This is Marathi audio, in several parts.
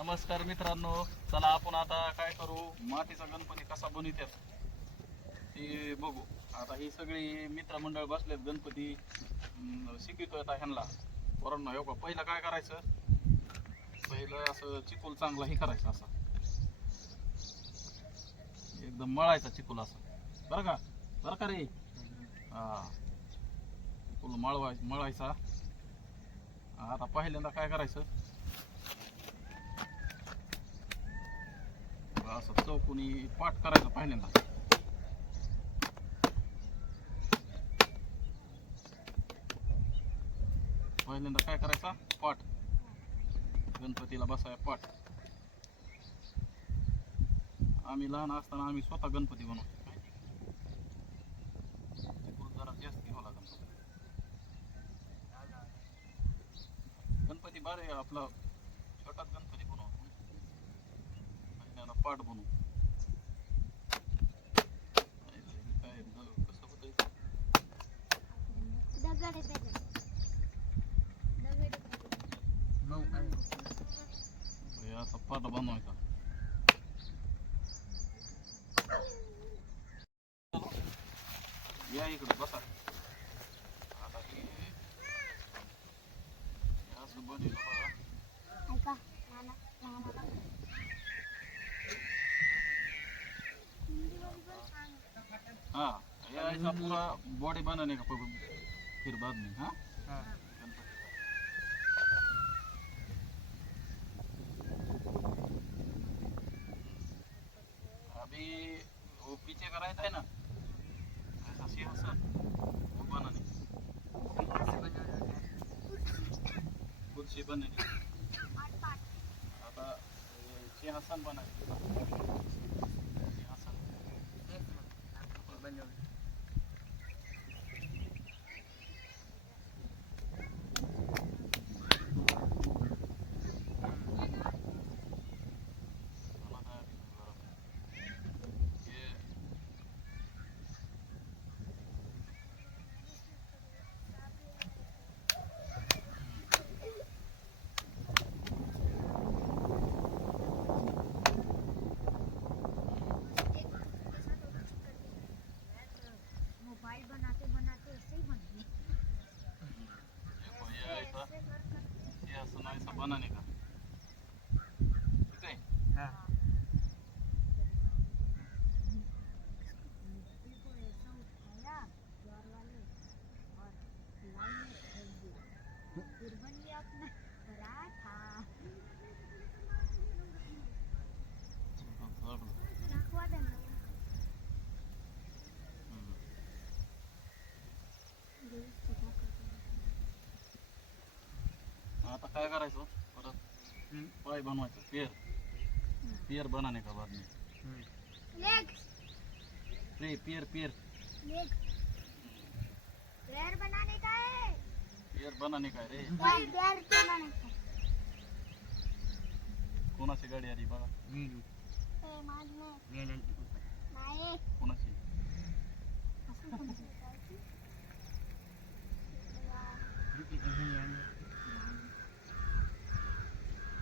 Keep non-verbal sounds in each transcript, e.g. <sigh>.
नमस्कार मित्रांनो चला आपण आता काय करू? मातीचा गणपती कसा बनवितात ते बघू. आता ही सगळी मित्रमंडळ बसलेत गणपती अं, शिकवतोय आता ह्यांना. पोरांना योगा पहिलं काय करायचं? पहिलं असं चिकूल चांगला हे करायचं असं. एकदम मळायचा चिकूल असं. बरं का? बरं का रे? हा. चिकूल मळवाय मळायचा. आता पहिल्यांदा काय करायचं? असं चौकोनी पाठ करायचा पहिल्यांदा. पहिल्यांदा काय करायचा? पाठ. गणपतीला बसाय पाठ. आम्ही लहान असताना आम्ही स्वतः गणपती बनवतो. जरा जास्त घ्यावं लागेल. गणपती बारे आपला छोटाच गणपती. त्याला पाठ बनवू. काय कसं असा पाठ बनवायचा. या इकडे बसा. आता हे असं बनवलं बघा हाँ. ये ऐसा पूरा बॉडी बनाने का फिर बाद में हाँ। अभी वो पीछे का रहता है ना? ऐसा सिंहासन वो बनाने कुर्सी बनाने आता सिंहासन बनाने सिंहासन बनाना है अभी बराबर। ये मोबाइल बनाते बनाते ऐसे ही बन गई देखो ये ऐसा ऐसे कर कर ये ऐसा ऐसा बनाने का आता काय करायचं? परत पाय बनवायचं. पेर. पेर बनाने का बाद में? लेग पे पेर पेर. लेग पैर बनाने का है? पेर बनाने का रे. पैर बनाने का कोणाची गाडी आली बघा. ए मान में नाही कोणाची? कोणाचं करायचं? कोण आहे?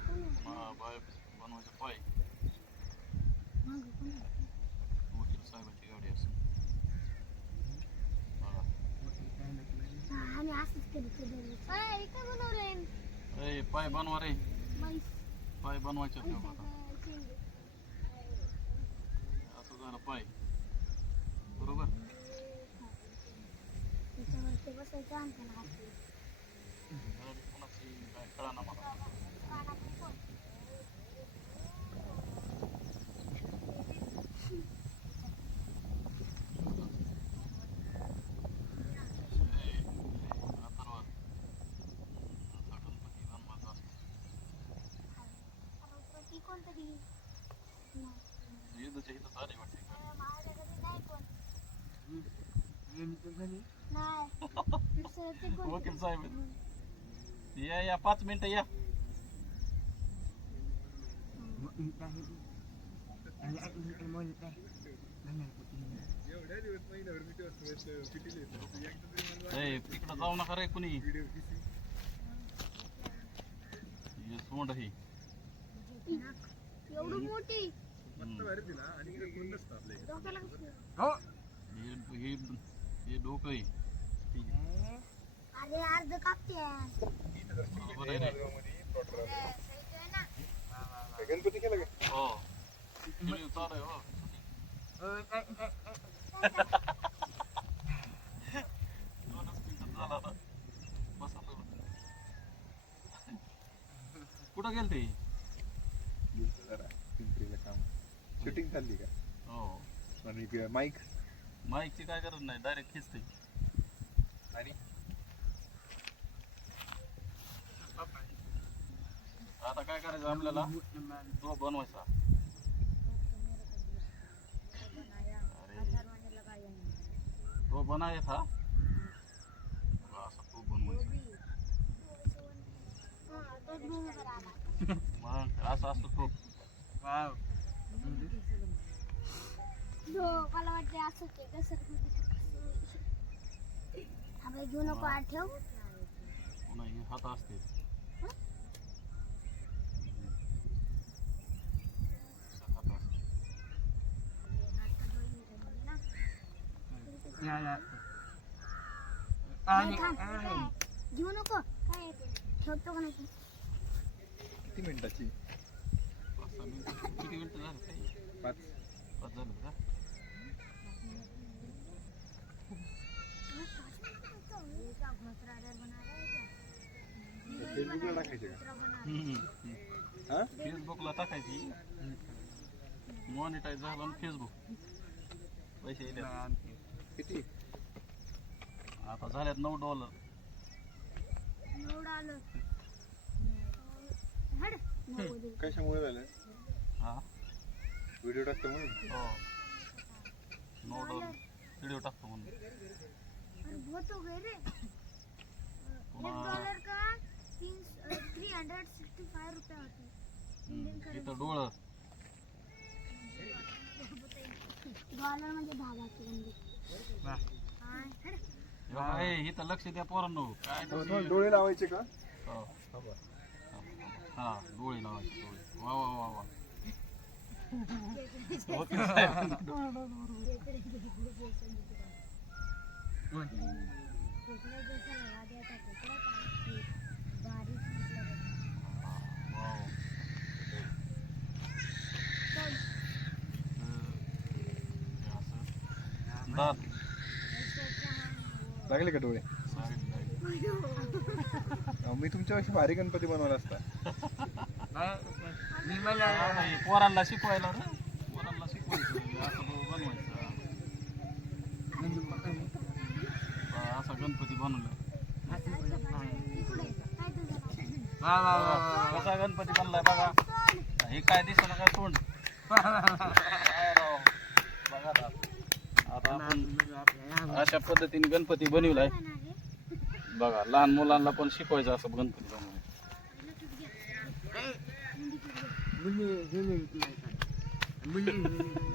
हा बाय बनवायचं पाय मागं? वकील साहेबाची गाडी असं बघा हा, आम्ही असंच केलं ते दरवेळेस. ए, इथं बनवलंय ए पाय बनवा रे म्हैस. पाय बनवायचं ठेव आता. असं झालं पाय बरोबर त्याच्यावर ते बसायचं आणि त्याला हात द्यायचे. गाडी कोणाची काय कळा ना मला कानातून कोण? ए, अथर्व. असा गणपती बनवायचा असतो वाटते माझ्या घरी नाही कोण. नाही. दुसरं कोण? वकील साहेब आहेत. या या पाच मिनिटं या. ए तिकडं जाऊ नका रे कुणी. हे सोंड ही. एवढी मोठी? हो. हे हे हे डोकं आहे. अरे अर्ध कापते. बरोबर आहे रे गणपती केला का? हो. तुम्ही चालू आहे हो. दोनच मिनिटात झाला आता बसा. थोडं. कुठं गेल ते शूटिंग चालली का? हो. आणि माईक माईकची काय गरज नाही डायरेक्ट खिचते. आणि? आता काय करायचं आपल्याला? तो बनवायचा. तो बनाय था असा तो बनवायचा. मग असं असतो तो. वाव. मला वाटते असं घेऊ नको आठ ठेव. पुन्हा हे हात असते. हात असते या या. नाही, थांब. काय? घेऊ नको. काय? ठेवतो का नाही? किती मिनिटाची? किती मिनिटं झालं काही पाच पाच झालं का फेसबुकला टाकायचे का फेसबुकला टाकायची मॉनिटाईज झालं फेसबुक पैसे येले किती आता झाल्यात नऊ डॉलर. एवढं आलं कशामुळे झालं? हा. व्हिडिओ टाकतो म्हणून? हो. नऊ डॉलर व्हिडिओ टाकतो म्हणून. बहुत हो गए रे। <coughs> एक पुन्हा डॉलर का तीन थ्री हंड्रेड सिक्स्टी फाय रुपये होते. हम्म, इथं डोळं. डॉलर म्हणजे म्हणजे. हा. ए, इथं लक्ष द्या पोरांनो. काय डोळे लावायचे का? हो. हा डोळे लावायचे डोळे. वा वा वा वा. वकील लागले का डोळे? मी तुमच्यापेक्षा भारी गणपती बनवला असता. मी पोरांना शिकवायला ना पोरांना शिकवायचं म्हणजे असं असा गणपती बनवला. कसा गणपती बनलाय बघा. हे काय दिसत काय तोंड? बघा आता. आपण अशा पद्धतीने गणपती बनवलाय. आहे. बघा लहान मुलांना पण शिकवायचं असं गणपती बनवायचं मुली मुली मुली